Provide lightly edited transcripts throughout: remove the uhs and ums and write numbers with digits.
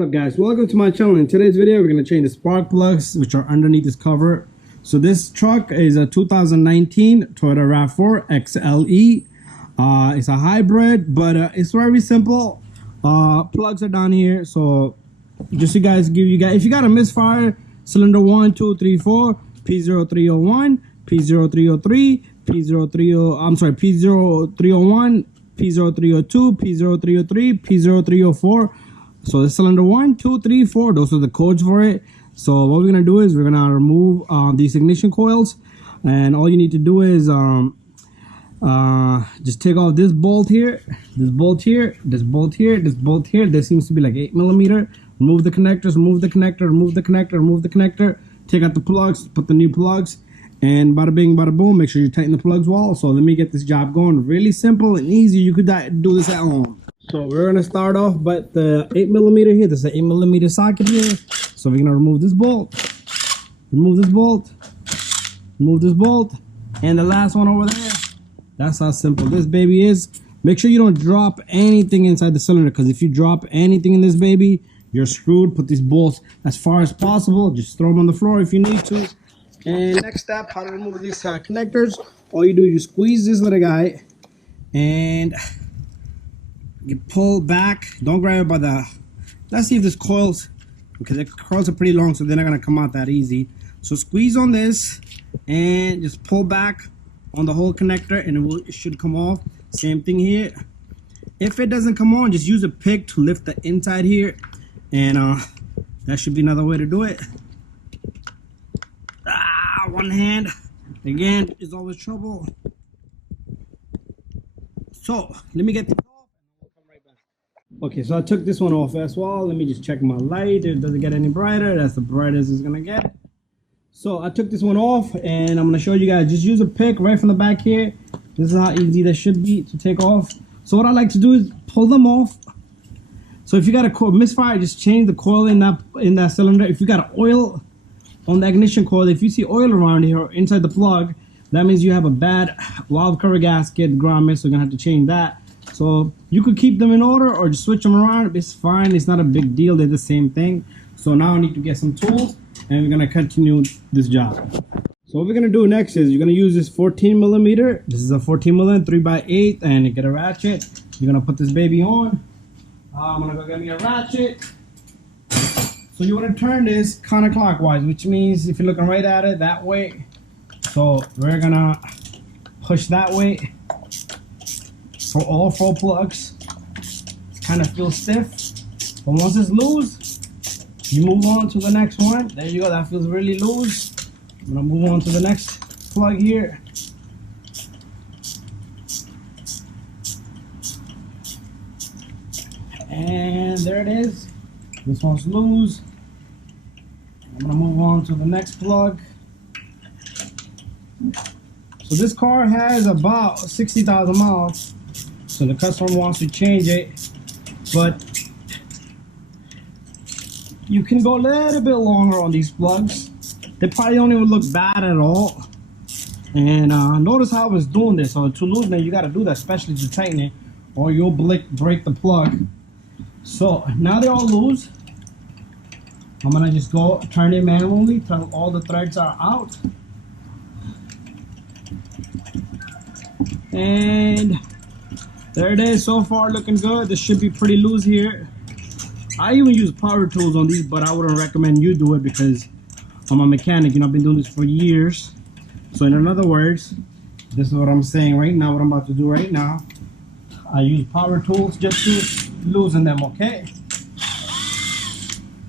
What's up, guys? Welcome to my channel. In today's video, we're going to change the spark plugs which are underneath this cover. So this truck is a 2019 Toyota RAV4 XLE. It's a hybrid, but it's very simple. Plugs are down here. So just you guys, if you got a misfire, cylinder 1, 2, 3, 4, P0301, P0303, P0301, P0302, P0303, P0304. So the cylinder 1, 2, 3, 4, those are the codes for it. So what we're gonna do is we're gonna remove these ignition coils, and all you need to do is just take off this bolt here, this bolt here, this bolt here, this bolt here. This seems to be like 8mm. Remove the connectors, remove the connector, remove the connector, remove the connector. Take out the plugs, put the new plugs, and bada bing, bada boom. Make sure you tighten the plugs well. So let me get this job going. Really simple and easy. You could do this at home. So we're gonna start off by the 8mm here. This is an 8mm socket here. So we're gonna remove this bolt, remove this bolt, remove this bolt, and the last one over there. That's how simple this baby is. Make sure you don't drop anything inside the cylinder, because if you drop anything in this baby, you're screwed. Put these bolts as far as possible. Just throw them on the floor if you need to. And next step, how to remove these connectors. All you do is you squeeze this little guy and you pull back. Don't grab it by the, let's see if this coils, because the coils are pretty long, so they're not gonna come out that easy. So squeeze on this and just pull back on the whole connector, and it should come off. Same thing here. If it doesn't come on, just use a pick to lift the inside here, and that should be another way to do it. One hand again is always trouble. So let me get this off and we'll come right back. Okay, so I took this one off as well. Let me just check my light. It doesn't get any brighter. That's the brightest it's gonna get. So I took this one off, and I'm gonna show you guys. Just use a pick right from the back here. This is how easy that should be to take off. So what I like to do is pull them off. So if you got a misfire, just change the coil in that cylinder. If you got oil on the ignition coil, if you see oil around here or inside the plug, that means you have a bad valve cover gasket, grommet, so you're gonna have to change that. So you could keep them in order or just switch them around. It's fine, it's not a big deal, they're the same thing. So now I need to get some tools, and we're gonna continue this job. So what we're gonna do next is you're gonna use this 14mm. This is a 14mm 3x8, and you get a ratchet. You're gonna put this baby on. I'm gonna go get me a ratchet. So you want to turn this counterclockwise, which means if you're looking right at it that way. So we're gonna push that way for all 4 plugs. It kind of feels stiff, but once it's loose, you move on to the next one. There you go, that feels really loose. I'm gonna move on to the next plug here. And there it is. This one's loose. I'm gonna move on to the next plug. So this car has about 60,000 miles. So the customer wants to change it, but you can go a little bit longer on these plugs. They probably don't even look bad at all. And notice how it's doing this. So to loosen it, you gotta do that, especially to tighten it, or you'll break the plug. So now they're all loose. I'm gonna just go turn it manually till all the threads are out. And there it is. So far looking good. This should be pretty loose here. I even use power tools on these, but I wouldn't recommend you do it because I'm a mechanic. You know, I've been doing this for years. So in other words, this is what I'm saying right now, what I'm about to do right now. I use power tools just to loosen them, okay?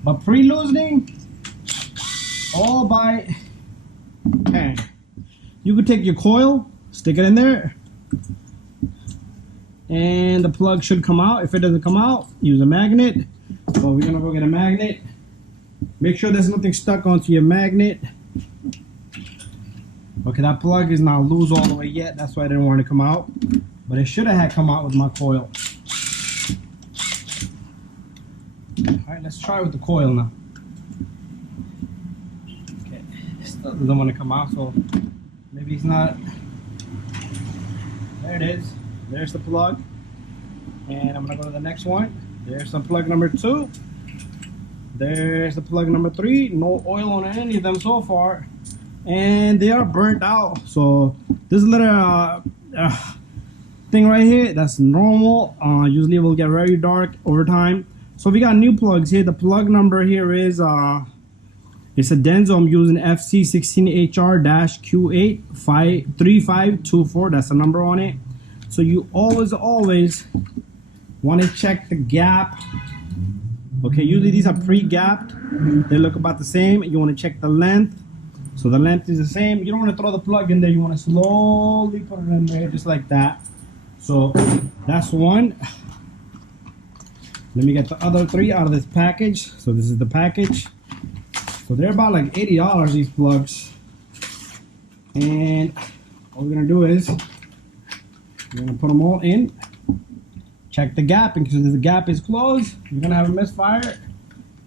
But pre-loosening, all by hand. You could take your coil, stick it in there, and the plug should come out. If it doesn't come out, use a magnet. So we're gonna go get a magnet. Make sure there's nothing stuck onto your magnet. Okay, that plug is not loose all the way yet. That's why I didn't want it to come out. But it should have had come out with my coil. Alright, let's try with the coil now. Okay, it still doesn't want to come out, so maybe it's not. There it is. There's the plug. And I'm gonna go to the next one. There's some plug number 2. There's the plug number 3. No oil on any of them so far, and they are burnt out. So this little thing right here, that's normal. Usually it will get very dark over time. So we got new plugs here. The plug number here is it's a Denso. I'm using FC16HR-Q83524. That's the number on it. So you always want to check the gap. Okay, usually these are pre-gapped. They look about the same. You want to check the length. So the length is the same. You don't want to throw the plug in there. You want to slowly put it in there, just like that. So that's one. Let me get the other 3 out of this package. So this is the package. So they're about like $80, these plugs. And all we're gonna do is we're gonna put them all in. Check the gap, because if the gap is closed, you're gonna have a misfire.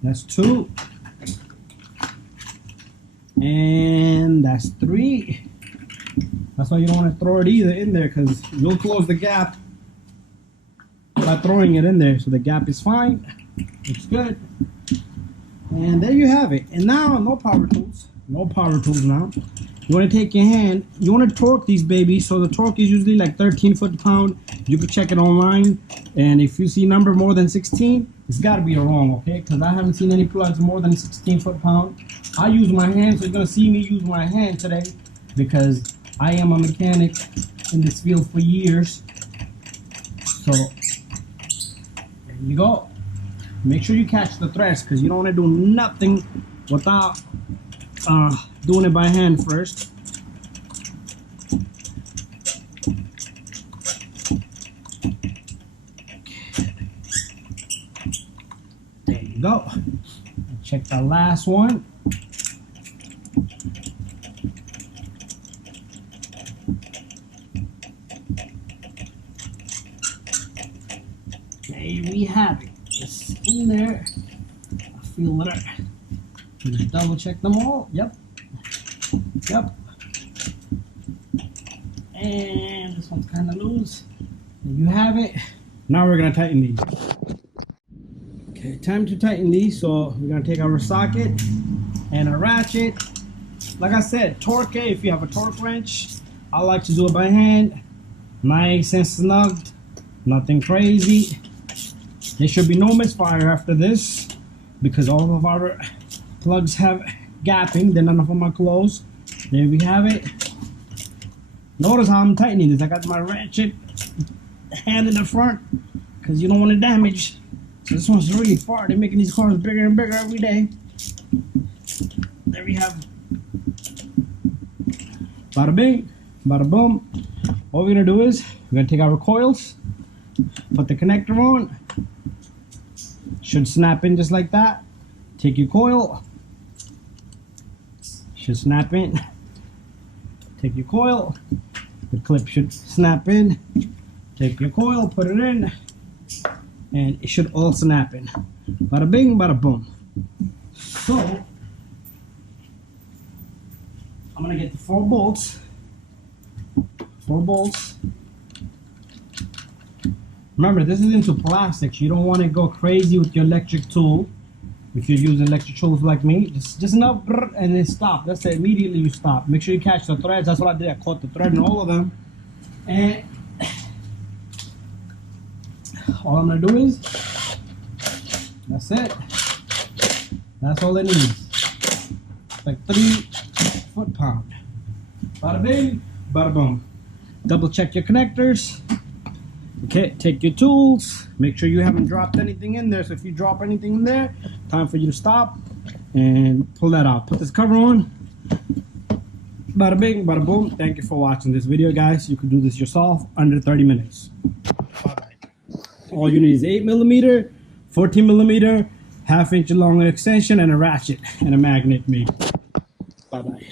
That's 2. And that's 3. That's why you don't want to throw it either in there, because you'll close the gap by throwing it in there. So the gap is fine. Looks good. And there you have it. And now, no power tools. No power tools now. You want to take your hand. You want to torque these babies. So the torque is usually like 13 foot-pound. You can check it online. And if you see number more than 16, it's got to be wrong, okay? Because I haven't seen any plugs more than 16 foot-pound. I use my hand, so you're going to see me use my hand today, because I am a mechanic in this field for years. So there you go. Make sure you catch the threads, because you don't want to do nothing without doing it by hand first. There you go. Check the last one. There we have it. It's in there. I feel it. Just double check them all. Yep. Yep. And this one's kind of loose. There you have it. Now we're going to tighten these. Okay, time to tighten these. So we're going to take our socket and a ratchet. Like I said, torque it if you have a torque wrench. I like to do it by hand. Nice and snug. Nothing crazy. There should be no misfire after this, because all of our plugs have gapping. Then none of them are closed. There we have it. Notice how I'm tightening this. I got my ratchet hand in the front, because you don't want to damage. So this one's really far. They're making these cars bigger and bigger every day. There we have it. Bada bing, bada boom. What we're going to do is we're going to take our coils, put the connector on. Should snap in just like that. Take your coil. Should snap in. Take your coil. The clip should snap in. Take your coil, put it in, and it should all snap in. Bada bing, bada boom. So I'm gonna get the 4 bolts. 4 bolts. Remember, this is into plastics. You don't want to go crazy with your electric tool. If you're using electric tools like me, just enough, and then stop. That's it. Immediately you stop. Make sure you catch the threads. That's what I did. I caught the thread in all of them. And all I'm gonna do is, that's it. That's all it needs. Like 3 foot-pound. Bada bing, bada boom. Double check your connectors. Okay, take your tools. Make sure you haven't dropped anything in there. So if you drop anything in there, time for you to stop and pull that out. Put this cover on. Bada bing, bada boom. Thank you for watching this video, guys. You can do this yourself under 30 minutes. Bye-bye. All you need is 8mm, 14mm, 1/2 inch long extension, and a ratchet and a magnet maybe. Bye-bye.